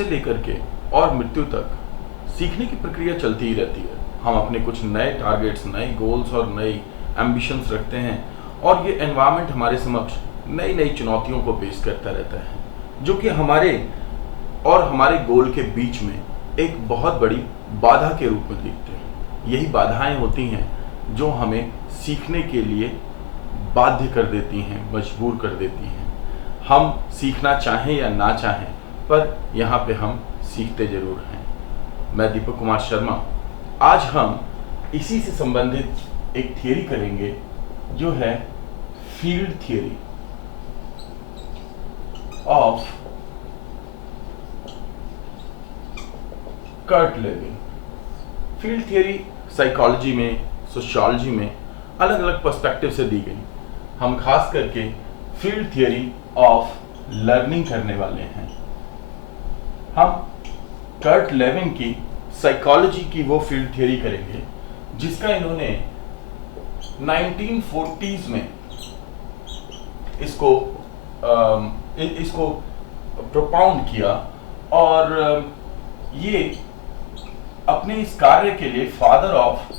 से लेकर के और मृत्यु तक सीखने की प्रक्रिया चलती ही रहती है। हम अपने कुछ नए टारगेट्स, नए गोल्स और नई एम्बिशंस रखते हैं और ये एनवायरनमेंट हमारे समक्ष नई नई चुनौतियों को पेश करता रहता है, जो कि हमारे और हमारे गोल के बीच में एक बहुत बड़ी बाधा के रूप में दिखते हैं। यही बाधाएं होती हैं जो हमें सीखने के लिए बाध्य कर देती हैं, मजबूर कर देती हैं। हम सीखना चाहें या ना चाहें, पर यहाँ पे हम सीखते जरूर हैं। मैं दीपक कुमार शर्मा, आज हम इसी से संबंधित एक थियरी करेंगे जो है field theory of Kurt Lewin. Field theory psychology में, सोशियोलॉजी में अलग अलग पर्सपेक्टिव से दी गई। हम खास करके फील्ड थियरी ऑफ लर्निंग करने वाले हैं। हम कर्ट लेविन की साइकोलॉजी की वो फील्ड थियरी करेंगे जिसका इन्होंने 1940s में इसको प्रोपाउंड किया और ये अपने इस कार्य के लिए फादर ऑफ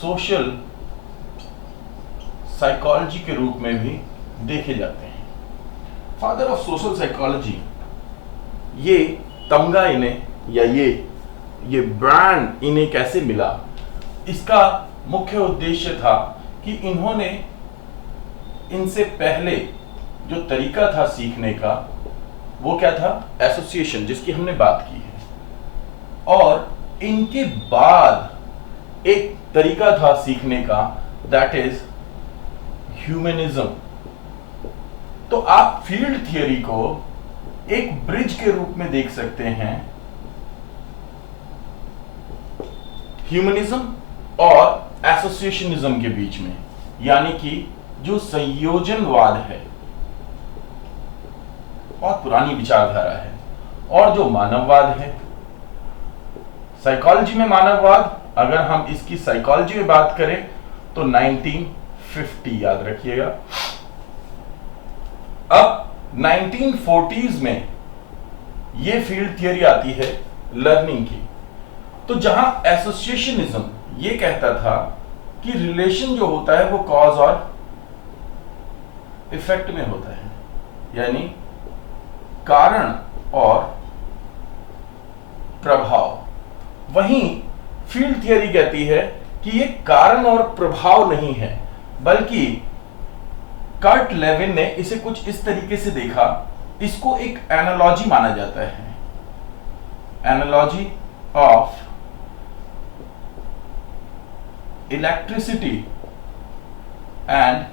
सोशल साइकोलॉजी के रूप में भी देखे जाते हैं। फादर ऑफ सोशल साइकोलॉजी, ये तमगा इन्हें या ये ब्रांड इन्हें कैसे मिला, इसका मुख्य उद्देश्य था कि इन्होंने इनसे पहले जो तरीका था सीखने का वो क्या था, एसोसिएशन, जिसकी हमने बात की है, और इनके बाद एक तरीका था सीखने का, दैट इज ह्यूमनिज्म। तो आप फील्ड थियरी को एक ब्रिज के रूप में देख सकते हैं ह्यूमनिज्म और एसोसिएशनिज्म के बीच में, यानी कि जो संयोजनवाद है, बहुत पुरानी विचारधारा है, और जो मानववाद है। साइकोलॉजी में मानववाद, अगर हम इसकी साइकोलॉजी में बात करें तो 1950 याद रखिएगा। अब 1940s में ये फील्ड थियरी आती है लर्निंग की। तो जहां एसोसिएशनिज्म ये कहता था कि रिलेशन जो होता है वो कॉज और इफेक्ट में होता है, यानी कारण और प्रभाव, वहीं फील्ड थियरी कहती है कि ये कारण और प्रभाव नहीं है, बल्कि कर्ट लेविन ने इसे कुछ इस तरीके से देखा, इसको एक एनालॉजी माना जाता है, analogy of electricity and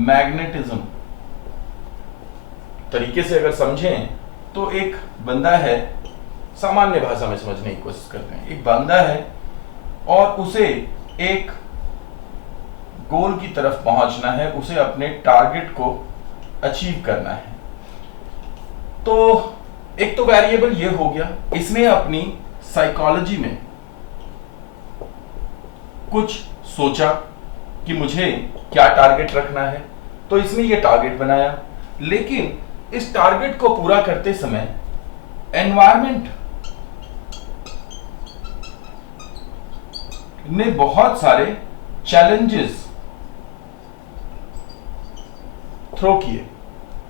magnetism. तरीके से अगर समझें तो एक बंदा है, सामान्य भाषा में समझने की कोशिश करते हैं, एक बंदा है और उसे एक गोल की तरफ पहुंचना है, उसे अपने टारगेट को अचीव करना है। तो एक तो वेरिएबल ये हो गया, इसने अपनी साइकोलॉजी में कुछ सोचा कि मुझे क्या टारगेट रखना है, तो इसने ये टारगेट बनाया, लेकिन इस टारगेट को पूरा करते समय एनवायरनमेंट ने बहुत सारे चैलेंजेस थ्रो किए,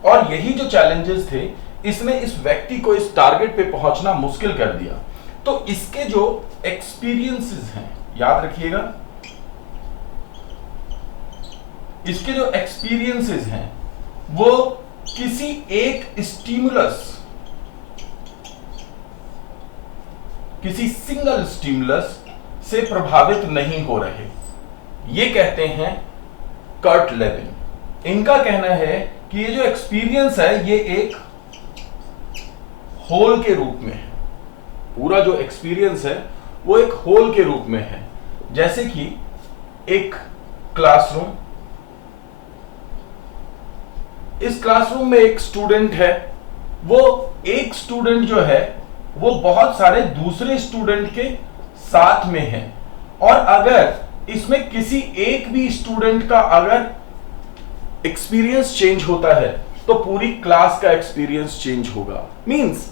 और यही जो चैलेंजेस थे इसने इस व्यक्ति को इस टारगेट पे पहुंचना मुश्किल कर दिया। तो इसके जो एक्सपीरियंसेस हैं, याद रखिएगा, इसके जो एक्सपीरियंसेस हैं वो किसी एक स्टिमुलस, किसी सिंगल स्टिमुलस से प्रभावित नहीं हो रहे। ये कहते हैं कर्ट लेविन। इनका कहना है कि ये जो एक्सपीरियंस है ये एक होल के रूप में है, पूरा जो एक्सपीरियंस है वो एक होल के रूप में है। जैसे कि एक क्लासरूम, इस क्लासरूम में एक स्टूडेंट है, वो एक स्टूडेंट जो है वो बहुत सारे दूसरे स्टूडेंट के साथ में है, और अगर इसमें किसी एक भी स्टूडेंट का अगर एक्सपीरियंस चेंज होता है तो पूरी क्लास का एक्सपीरियंस चेंज होगा। मींस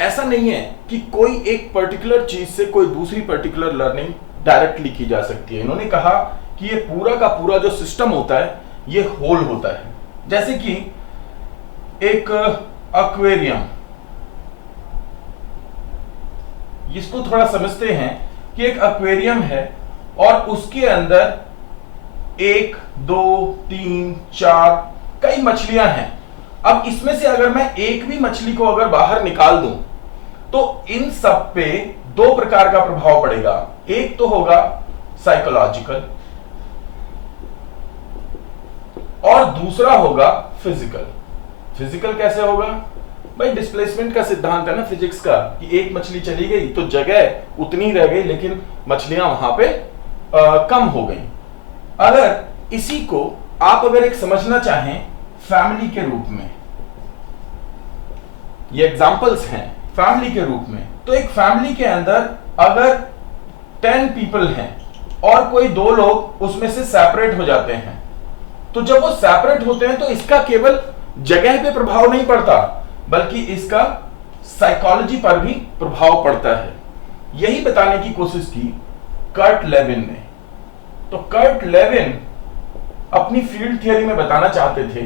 ऐसा नहीं है कि कोई एक पर्टिकुलर चीज से कोई दूसरी पर्टिकुलर लर्निंग डायरेक्टली की जा सकती है। इन्होंने कहा कि ये पूरा का पूरा जो सिस्टम होता है ये होल होता है। जैसे कि एक एक्वेरियम, इसको थोड़ा समझते हैं कि एक एक्वेरियम है और उसके अंदर 1 2 3 4 कई मछलियां हैं। अब इसमें से अगर मैं एक भी मछली को अगर बाहर निकाल दूं तो इन सब पे दो प्रकार का प्रभाव पड़ेगा। एक तो होगा साइकोलॉजिकल और दूसरा होगा फिजिकल। फिजिकल कैसे होगा भाई? डिस्प्लेसमेंट का सिद्धांत है ना फिजिक्स का, कि एक मछली चली गई तो जगह उतनी रह गई लेकिन मछलियां वहां पे कम हो गई। अगर इसी को आप अगर एक समझना चाहें फैमिली के रूप में, ये एग्जांपल्स हैं फैमिली के रूप में, तो एक फैमिली के अंदर अगर 10 पीपल हैं और कोई 2 लोग उसमें से सेपरेट हो जाते हैं, तो जब वो सेपरेट होते हैं तो इसका केवल जगह पे प्रभाव नहीं पड़ता बल्कि इसका साइकोलॉजी पर भी प्रभाव पड़ता है। यही बताने की कोशिश की कर्ट लेविन ने। तो कर्ट लेविन अपनी फील्ड थियरी में बताना चाहते थे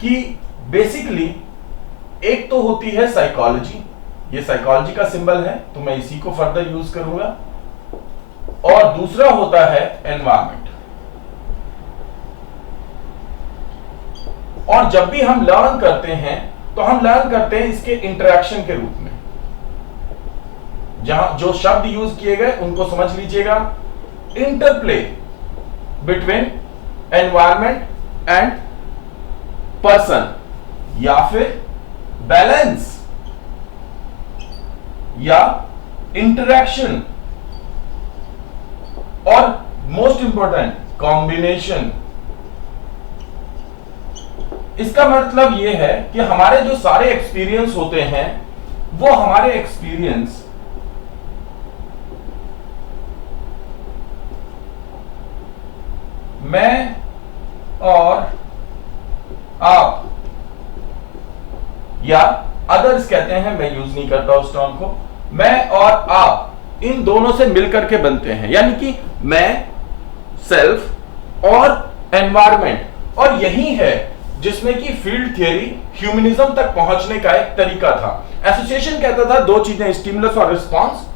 कि बेसिकली एक तो होती है साइकोलॉजी, ये साइकोलॉजी का सिंबल है तो मैं इसी को फर्दर यूज करूंगा, और दूसरा होता है एनवायरमेंट। और जब भी हम लर्न करते हैं तो हम लर्न करते हैं इसके इंटरेक्शन के रूप में। जहां जो शब्द यूज किए गए उनको समझ लीजिएगा। Interplay between environment and person, या फिर बैलेंस या इंटरेक्शन, और मोस्ट इंपॉर्टेंट कॉम्बिनेशन। इसका मतलब यह है कि हमारे जो सारे एक्सपीरियंस होते हैं वो हमारे एक्सपीरियंस मैं और आप, या अदर्स कहते हैं, मैं यूज नहीं करता उस टर्म को, मैं और आप, इन दोनों से मिलकर के बनते हैं। यानी कि मैं, सेल्फ और एनवायरमेंट। और यही है जिसमें कि फील्ड थियरी ह्यूमनिज्म तक पहुंचने का एक तरीका था। एसोसिएशन कहता था दो चीजें, स्टिमुलस और रिस्पांस,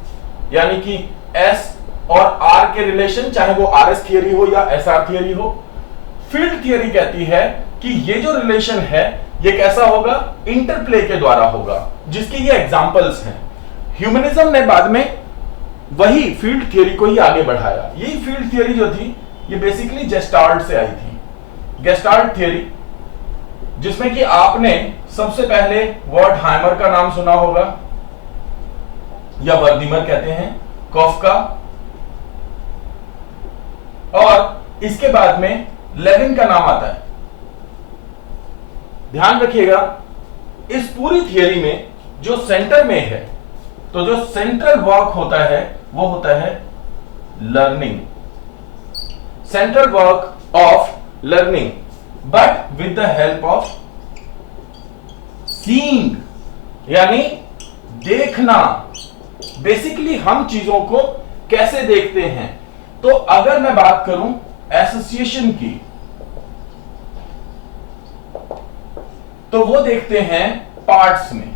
यानी कि एस और आर के रिलेशन, चाहे वो आरएस थियरी हो या एसआर थियरी हो। फील्ड थियरी कहती है कि ये जो रिलेशन है ये कैसा होगा? इंटरप्ले के द्वारा होगा, जिसके ये एग्जांपल्स हैं। ह्यूमनिज्म ने बाद में वही फील्ड थियरी को ही आगे बढ़ाया। यही फील्ड थियरी जो थी ये बेसिकली गेस्टाल्ट से आई थी। गेस्टाल्ट थियरी, जिसमें कि आपने सबसे पहले वर्डहाइमर का नाम सुना होगा, या वर्दीमर कहते हैं, कॉफका, और इसके बाद में लेविन का नाम आता है। ध्यान रखिएगा इस पूरी थियरी में जो सेंटर में है, तो जो सेंट्रल वर्क होता है वो होता है learning, central work of learning, but with the help of seeing, यानी देखना। बेसिकली हम चीजों को कैसे देखते हैं? तो अगर मैं बात करूं एसोसिएशन की, तो वो देखते हैं पार्ट्स में,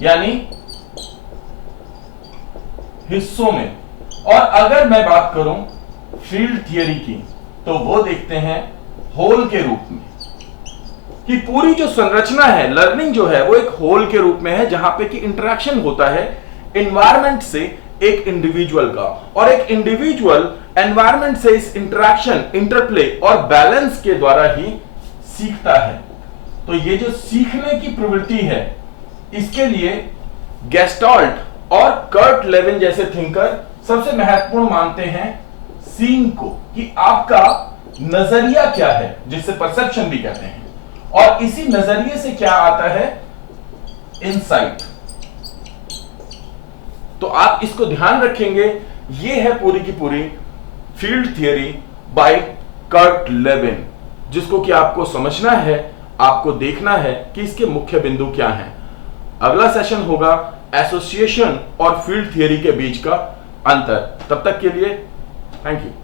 यानी हिस्सों में। और अगर मैं बात करूं फील्ड थियरी की, तो वो देखते हैं होल के रूप में, कि पूरी जो संरचना है, लर्निंग जो है वो एक होल के रूप में है, जहां पे कि इंटरेक्शन होता है एनवायरनमेंट से एक इंडिविजुअल का, और एक इंडिविजुअल एनवायरनमेंट से इस इंटरेक्शन, इंटरप्ले और बैलेंस के द्वारा ही सीखता है। तो ये जो सीखने की प्रवृत्ति है, इसके लिए गेस्टाल्ट और कर्ट लेविन जैसे थिंकर सबसे महत्वपूर्ण मानते हैं सीइंग को, कि आपका नजरिया क्या है, जिससे परसेप्शन भी कहते हैं, और इसी नजरिए से क्या आता है? इनसाइट। तो आप इसको ध्यान रखेंगे। ये है पूरी की पूरी field theory by Kurt Lewin, जिसको कि आपको समझना है आपको देखना है कि इसके मुख्य बिंदु क्या हैं। अगला सेशन होगा एसोसिएशन और फील्ड थियरी के बीच का अंतर। तब तक के लिए थैंक यू।